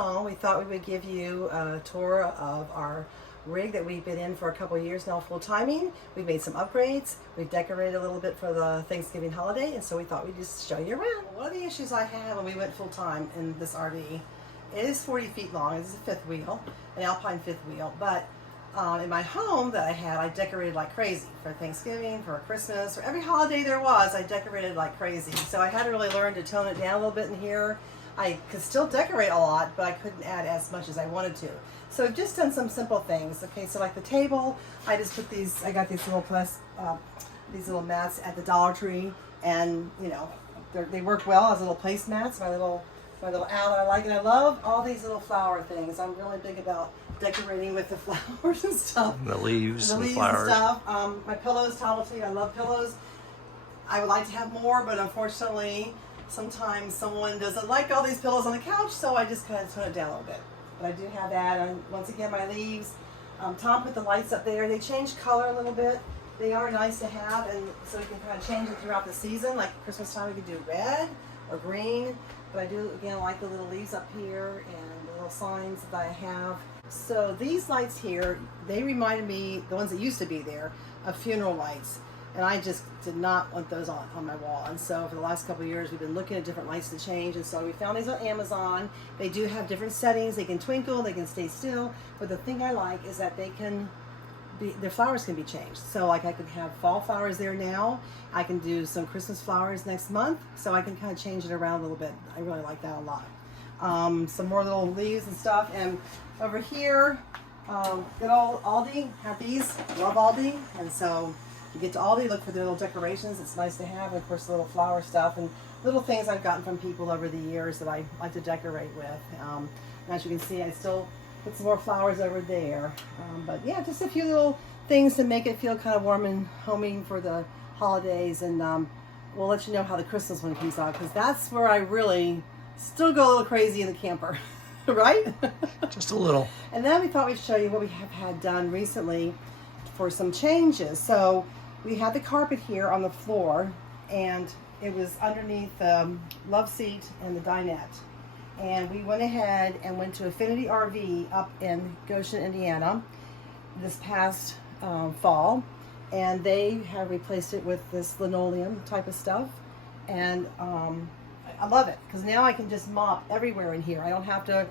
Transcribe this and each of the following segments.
home, we thought we would give you a tour of our rig that we've been in for a couple of years now, full timing. We've made some upgrades. We've decorated a little bit for the Thanksgiving holiday, and so we thought we'd just show you around. One of the issues I had when we went full time in this RV, it is 40 feet long. It's a fifth wheel, an Alpine fifth wheel, but in my home that I had, I decorated like crazy for Thanksgiving, for Christmas, for every holiday there was, I decorated like crazy. So I had to really learn to tone it down a little bit in here. I could still decorate a lot, but I couldn't add as much as I wanted to. So I've just done some simple things. Okay, so like the table, I just put these, I got these little these little mats at the Dollar Tree, and you know, they work well as little placemats. My little owl I like, and I love all these little flower things. I'm really big about decorating with the flowers and stuff. The leaves and And flowers. stuff. My pillows, Tom will tell you, I love pillows. I would like to have more, but unfortunately, sometimes someone doesn't like all these pillows on the couch, so I just kind of tone it down a little bit. But I do have that, and once again, my leaves. Tom put the lights up there. They change color a little bit. They are nice to have, and so you can kind of change it throughout the season. Like Christmas time, you can do red or green. But I do, again, like the little leaves up here and the little signs that I have. So these lights here, they reminded me, the ones that used to be there, of funeral lights. And I just did not want those on my wall. And so for the last couple of years, we've been looking at different lights to change. And so we found these on Amazon. They do have different settings. They can twinkle, they can stay still. But the thing I like is that they can be, their flowers can be changed. So like I could have fall flowers there now. I can do some Christmas flowers next month. So I can kind of change it around a little bit. I really like that a lot. Some more little leaves and stuff. And over here, good old Aldi have these. Love Aldi. And so you get to Aldi, look for their little decorations. It's nice to have, and of course, the little flower stuff and little things I've gotten from people over the years that I like to decorate with. And as you can see, I still put some more flowers over there. But yeah, just a few little things to make it feel kind of warm and homey for the holidays. And we'll let you know how the Christmas one comes out, because that's where I really still go a little crazy in the camper, right? Just a little. And then we thought we'd show you what we have had done recently for some changes. So we had the carpet here on the floor, and it was underneath the love seat and the dinette. And we went ahead and went to Affinity RV up in Goshen, Indiana this past fall. And they have replaced it with this linoleum type of stuff. And I love it, because now I can just mop everywhere in here. I don't have to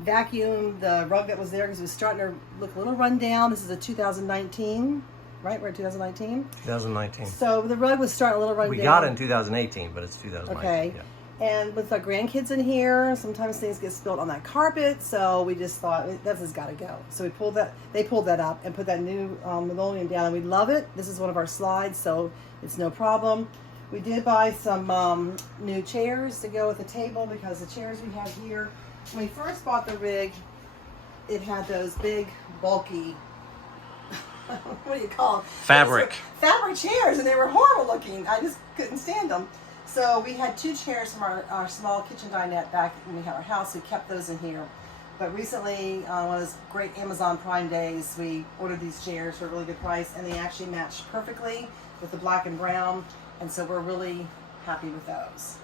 vacuum the rug that was there, because it was starting to look a little run down. This is a 2019, right? We're in 2019? 2019. So the rug was starting a little run down. We got it in 2018, but it's 2019. Okay. Yeah. And with our grandkids in here, sometimes things get spilled on that carpet, so we just thought, this has got to go. So we pulled that, they pulled that up and put that new linoleum down, and we love it. This is one of our slides, so it's no problem. We did buy some new chairs to go with the table, because the chairs we have here, when we first bought the rig, it had those big, bulky, what do you call them? Fabric. Fabric chairs, and they were horrible looking. I just couldn't stand them. So we had two chairs from our small kitchen dinette back when we had our house. We kept those in here. But recently, one of those great Amazon Prime days, we ordered these chairs for a really good price, and they actually matched perfectly with the black and brown. And so we're really happy with those.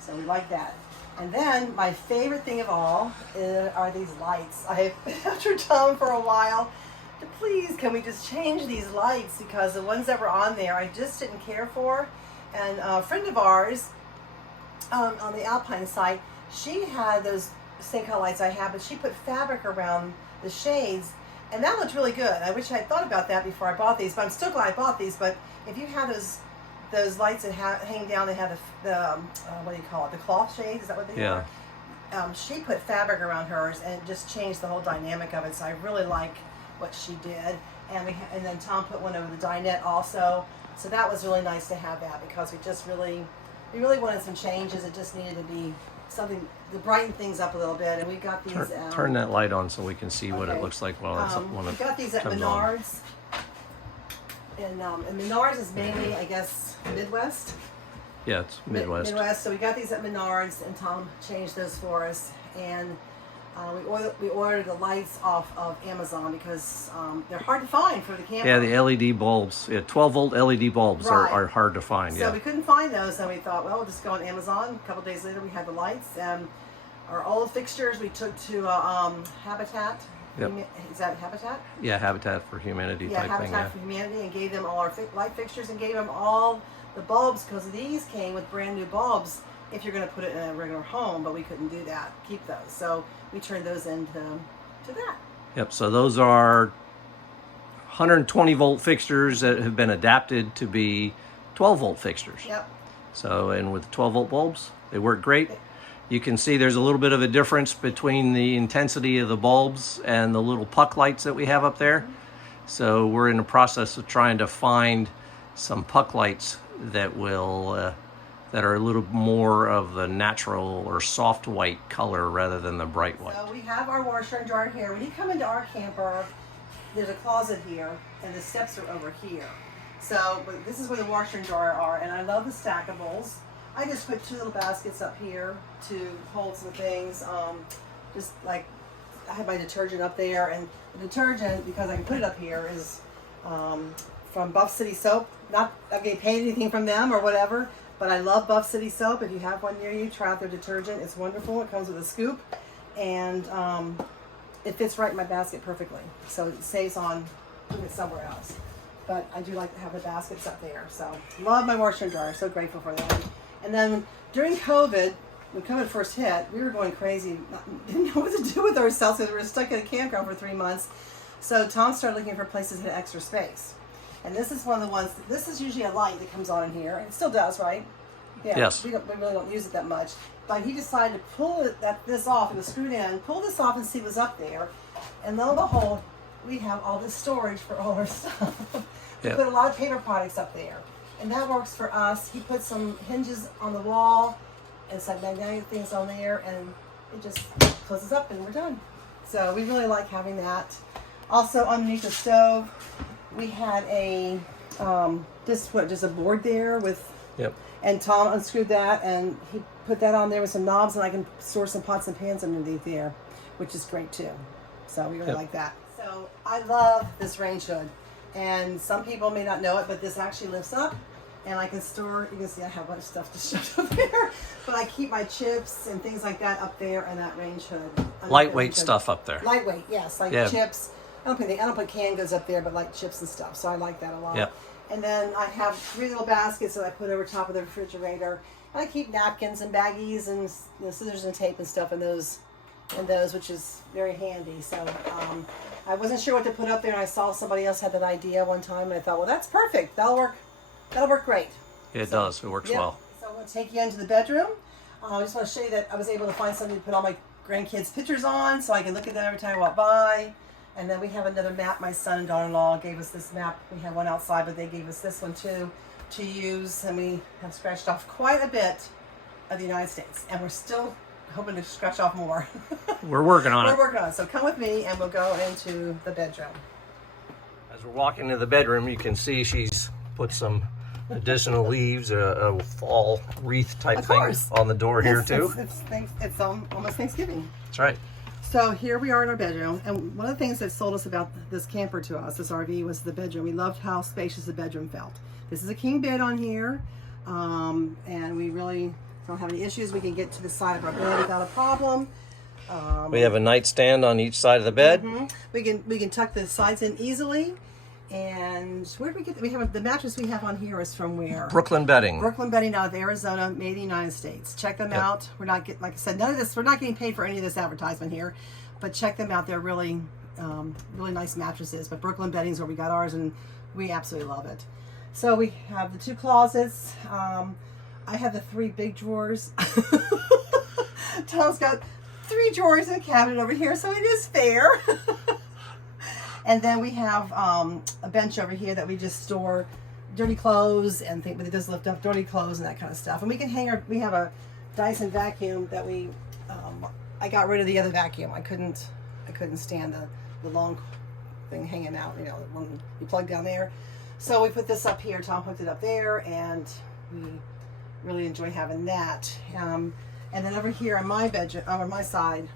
So we like that. And then my favorite thing of all are these lights. I have after Tom for a while, please, can we just change these lights? Because the ones that were on there, I just didn't care for. And a friend of ours on the Alpine site, she had those same kind of lights I have, but she put fabric around the shades, and that looked really good. I wish I had thought about that before I bought these, but I'm still glad I bought these. But if you have those lights that hang down, they have the what do you call it? The cloth shades, is that what they are? She put fabric around hers, and it just changed the whole dynamic of it. So I really like what she did. And then Tom put one over the dinette also. So that was really nice to have that, because we really wanted some changes. It just needed to be something to brighten things up a little bit. And we got these. Turn that light on so we can see what it looks like while it's one of. We got these at Menards. And Menards is mainly, I guess, Midwest. Yeah, it's Midwest. Midwest. So we got these at Menards, and Tom changed those for us. And we ordered the lights off of Amazon, because they're hard to find for the camper. Yeah, the LED bulbs, 12-volt LED bulbs are hard to find. So we couldn't find those, and we thought, well, we'll just go on Amazon. A couple days later, we had the lights, and Our old fixtures we took to Habitat. Yep. Is that Habitat? Yeah, Habitat for Humanity Yeah, type thing. Habitat for Humanity, and gave them all our light fixtures and gave them all the bulbs, because these came with brand new bulbs if you're going to put it in a regular home, but we couldn't do that, keep those. So we turned those into that. Yep, so those are 120 volt fixtures that have been adapted to be 12 volt fixtures. Yep. So, and with 12 volt bulbs, they work great. You can see there's a little bit of a difference between the intensity of the bulbs and the little puck lights that we have up there. So we're in the process of trying to find some puck lights that will that are a little more of the natural or soft white color rather than the bright white. So we have our washer and dryer here. When you come into our camper, there's a closet here, and the steps are over here. So but this is where the washer and dryer are, and I love the stackables. I just put 2 little baskets up here to hold some things. Just like I have my detergent up there, and the detergent, because I can put it up here, is from Buff City Soap. Not I'm getting paid anything from them or whatever, but I love Buff City Soap. If you have one near you, try out their detergent. It's wonderful. It comes with a scoop, and it fits right in my basket perfectly. So it saves on putting it somewhere else. But I do like to have the baskets up there. So love my washer and dryer. So grateful for them. And then during COVID, when COVID first hit, we were going crazy. Didn't know what to do with ourselves because we were stuck in a campground for 3 months. So Tom started looking for places that had extra space. And this is one of the ones, this is usually a light that comes on in here. It still does, right? Yeah, yes. We really don't use it that much. But he decided to pull this off. It was screwed in. Pull this off and see what's up there. And lo and behold, we have all this storage for all our stuff. We put a lot of paper products up there. And that works for us. He put some hinges on the wall and some magnetic things on there, and it just closes up and we're done. So we really like having that. Also underneath the stove, we had a just a board there with. Yep. And Tom unscrewed that, and he put that on there with some knobs, and I can store some pots and pans underneath there, which is great too. So we really like that. So I love this range hood. And some people may not know it, but this actually lifts up, and I can store, you can see I have a bunch of stuff to shove up there, but I keep my chips and things like that up there in that range hood. Lightweight stuff up there. Lightweight, yes, like chips. I don't put canned goods up there, but like chips and stuff, so I like that a lot. Yep. And then I have 3 little baskets that I put over top of the refrigerator. And I keep napkins and baggies and scissors and tape and stuff in those, which is very handy. So I wasn't sure what to put up there, and I saw somebody else had that idea one time, and I thought, well, that's perfect. That'll work great. It does. It works well. So I'm going to take you into the bedroom. I just want to show you that I was able to find something to put all my grandkids' pictures on, so I can look at them every time I walk by. And then we have another map. My son and daughter-in-law gave us this map. We have one outside, but they gave us this one too to use, and we have scratched off quite a bit of the United States, and we're still hoping to scratch off more. We're working on it. We're working on it. So come with me, and we'll go into the bedroom. As we're walking into the bedroom, you can see she's put some additional leaves, a fall wreath type thing on the door here too. It's almost Thanksgiving. That's right. So here we are in our bedroom, and one of the things that sold us about this camper to us, this RV, was the bedroom. We loved how spacious the bedroom felt. This is a king bed on here, and we really don't have any issues. We can get to the side of our bed without a problem. We have a nightstand on each side of the bed. We can tuck the sides in easily. And where did we get? We have the mattress we have on here is from where? Brooklyn Bedding. Brooklyn Bedding out of Arizona, made in the United States. Check them out. We're not getting, like I said, none of this. We're not getting paid for any of this advertisement here, but check them out. They're really, really nice mattresses. But Brooklyn Bedding is where we got ours, and we absolutely love it. So we have the 2 closets. I have the 3 big drawers. Tom's got 3 drawers in a cabinet over here, so it is fair. And then we have a bench over here that we just store dirty clothes and things, but it does lift up dirty clothes and that kind of stuff. And we can hang we have a Dyson vacuum that I got rid of the other vacuum. I couldn't stand the long thing hanging out, when you plug down there. So we put this up here. Tom hooked it up there, and we really enjoy having that. And then over here on my bedroom, on my side,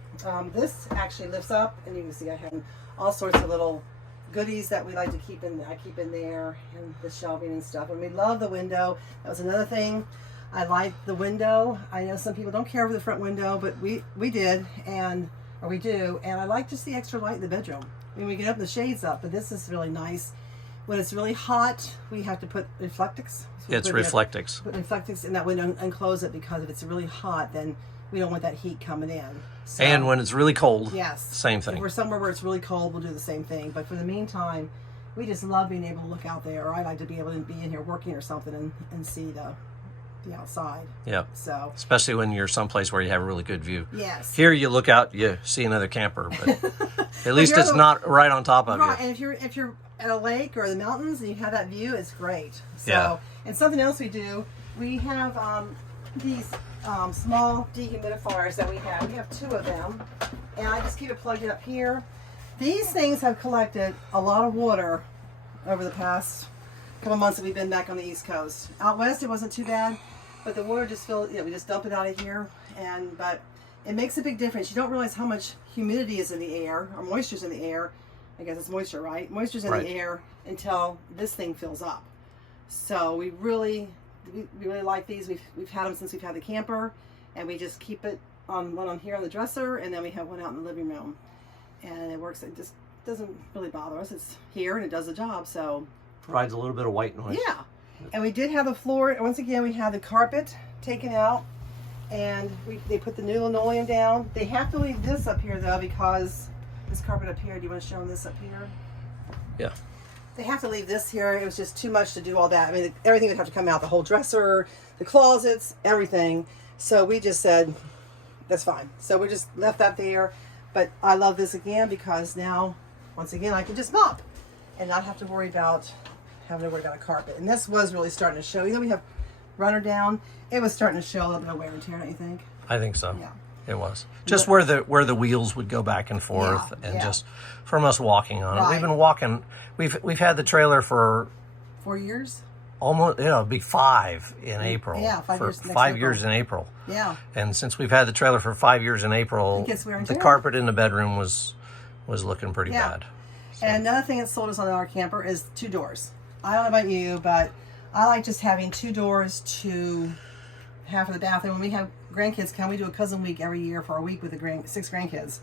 this actually lifts up, and you can see I have all sorts of little goodies that we like to keep in. I keep in there, and the shelving and stuff. And we love the window. That was another thing. I like the window. I know some people don't care for the front window, but we did, or we do, and I like just the extra light in the bedroom. I mean, we can open the shades up, but this is really nice. When it's really hot, we have to put Reflectix. Yeah, it's Reflectix. Put Reflectix in that window and close it, because if it's really hot, then we don't want that heat coming in. So, And when it's really cold, yes, same thing. If we're somewhere where it's really cold, we'll do the same thing. But for the meantime, we just love being able to look out there, or I like to be able to be in here working or something and see the outside. Yeah. So especially when you're someplace where you have a really good view. yes. Here you look out, you see another camper, but at least it's not right on top of Right, you. and if you're at a lake or the mountains and you have that view, it's great. So, Yeah. And something else we do, we have these small dehumidifiers that we have. We have 2 of them, and I just keep it plugged in up here. These things have collected a lot of water over the past couple months that we've been back on the East Coast. Out west, it wasn't too bad, but the water just filled. We just dump it out of here, but it makes a big difference. You don't realize how much humidity is in the air, or moisture's in the air. I guess it's moisture, right? Moisture's in the air until this thing fills up. So we really like these. We've had them since we've had the camper, and we just keep it on one on here on the dresser, and then we have one out in the living room, and it works. It just doesn't really bother us. It's here and it does the job. So Provides a little bit of white noise. yeah, and we did have the floor. Once again, we had the carpet taken out, and they put the new linoleum down. They have to leave this up here though, because this carpet up here. Do you want to show them this up here? Yeah. They have to leave this here. It was just too much to do all that. I mean, everything would have to come out, the whole dresser, the closets, everything. So we just said, that's fine. So we just left that there. But I love this again, because now, once again, I can just mop and not have to worry about having to worry about a carpet. And this was really starting to show. Even though we have runner down, it was starting to show a little bit of wear and tear, don't you think? I think so. Yeah. It was just where the wheels would go back and forth, and just from us walking on it. We've been walking. We've had the trailer for 4 years. Almost, it'll be 5 in April. Yeah, 5 for years. 5 years in April. Yeah. And since we've had the trailer for 5 years in April, It gets wear and the tear. carpet in the bedroom was looking pretty bad. So. And another thing that sold us on our camper is 2 doors. I don't know about you, but I like just having 2 doors to half of the bathroom. When we have grandkids come, we do a cousin week every year for a week with the 6 grandkids.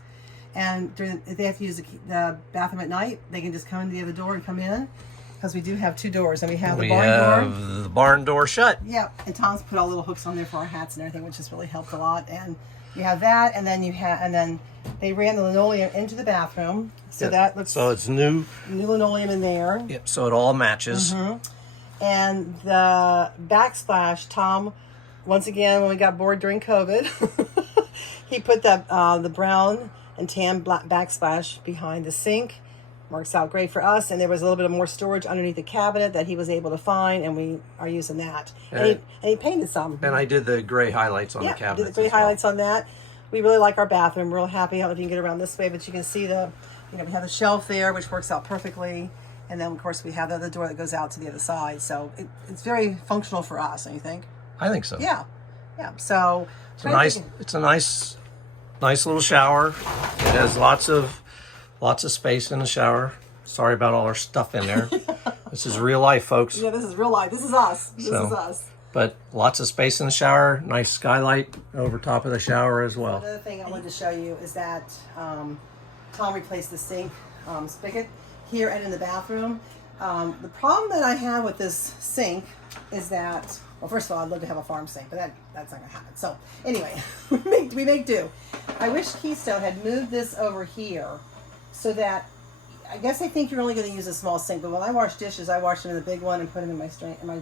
And if they have to use the bathroom at night, they can just come in the other door and come in, because we do have 2 doors, and we have the barn door. The barn door shut. Yeah, and Tom's put all little hooks on there for our hats and everything, which has really helped a lot. And you have that, and then they ran the linoleum into the bathroom, so that looks it's new linoleum in there. Yep. So it all matches. And the backsplash, Tom, once again, when we got bored during COVID, he put the brown and tan black backsplash behind the sink. Works out great for us. And there was a little bit of more storage underneath the cabinet that he was able to find, and we are using that. And he painted some. And I did the gray highlights on the Yeah, cabinet. did the gray highlights on that. We really like our bathroom. We're real happy. I don't know if you can get around this way, but you can see we have the shelf there, which works out perfectly. And then, of course, we have the other door that goes out to the other side. So it's very functional for us, don't you think? I think so. Yeah. Yeah. So it's a nice little shower. It has lots of space in the shower. Sorry about all our stuff in there. This is real life, folks. Yeah, this is real life. This is us. This is us. But lots of space in the shower. Nice skylight over top of the shower as well. Another thing I wanted to show you is that Tom replaced the sink spigot here and in the bathroom. The problem that I have with this sink is that, well, first of all, I'd love to have a farm sink, but that's not going to happen. So anyway, we make do. I wish Keystone had moved this over here so that, I guess I think you're only going to use a small sink, but when I wash dishes, I wash them in the big one and put them in my drain. My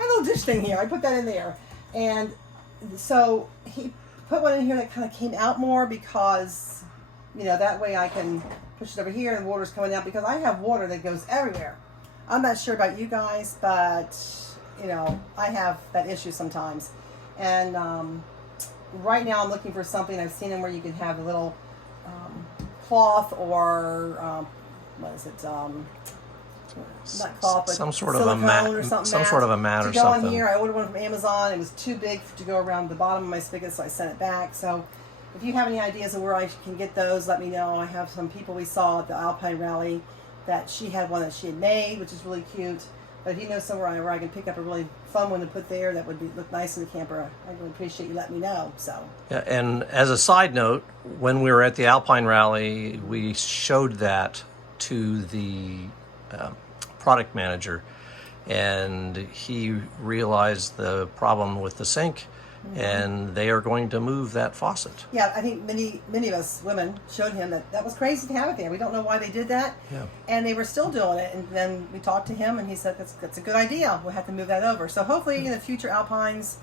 little dish thing here. I put that in there. And so he put one in here that kind of came out more, because, that way I can push it over here and water's coming out, because I have water that goes everywhere. I'm not sure about you guys, but, I have that issue sometimes. And right now I'm looking for something. I've seen them where you can have a little cloth or, what is it? Not cloth, but some sort of a mat or something. Some sort of a mat or something. To go something. on here, I ordered one from Amazon. It was too big to go around the bottom of my spigot, so I sent it back. So if you have any ideas of where I can get those, let me know. I have some people we saw at the Alpine Rally that she had one that she had made, which is really cute. But if you know somewhere where I can pick up a really fun one to put there that would look nice in the camper, I really appreciate you letting me know. So. Yeah, and as a side note, when we were at the Alpine Rally, we showed that to the product manager, and he realized the problem with the sink, and they are going to move that faucet. Yeah, I think many of us women showed him that was crazy to have it there. We don't know why they did that. Yeah. And they were still doing it. And then we talked to him, and he said that's a good idea. We'll have to move that over. So hopefully in the future Alpines,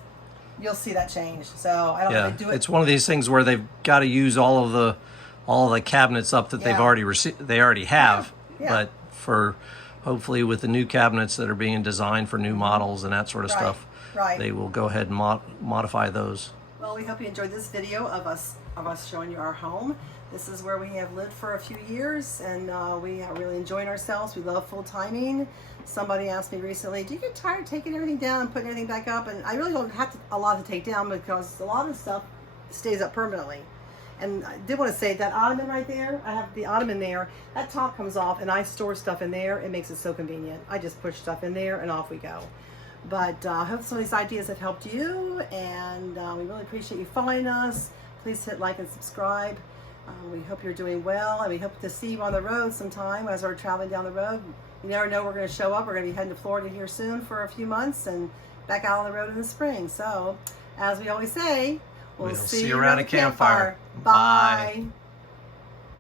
you'll see that change. So I don't know if they do it. It's one of these things where they've got to use all of the cabinets up that they've already they already have. Yeah. But for hopefully with the new cabinets that are being designed for new models and that sort of stuff, they will go ahead and modify those. Well, we hope you enjoyed this video of us showing you our home. This is where we have lived for a few years, and we are really enjoying ourselves. We love full timing. Somebody asked me recently, do you get tired of taking everything down and putting everything back up? And I really don't have a lot to take down, because a lot of stuff stays up permanently. And I did want to say that ottoman right there, I have the ottoman there, that top comes off and I store stuff in there. It makes it so convenient. I just push stuff in there and off we go. But I hope some of these ideas have helped you, and we really appreciate you following us. Please hit like and subscribe. We hope you're doing well, and we hope to see you on the road sometime as we're traveling down the road. You never know, we're going to show up. We're going to be heading to Florida here soon for a few months and back out on the road in the spring. So, as we always say, we'll see you around a campfire. Bye.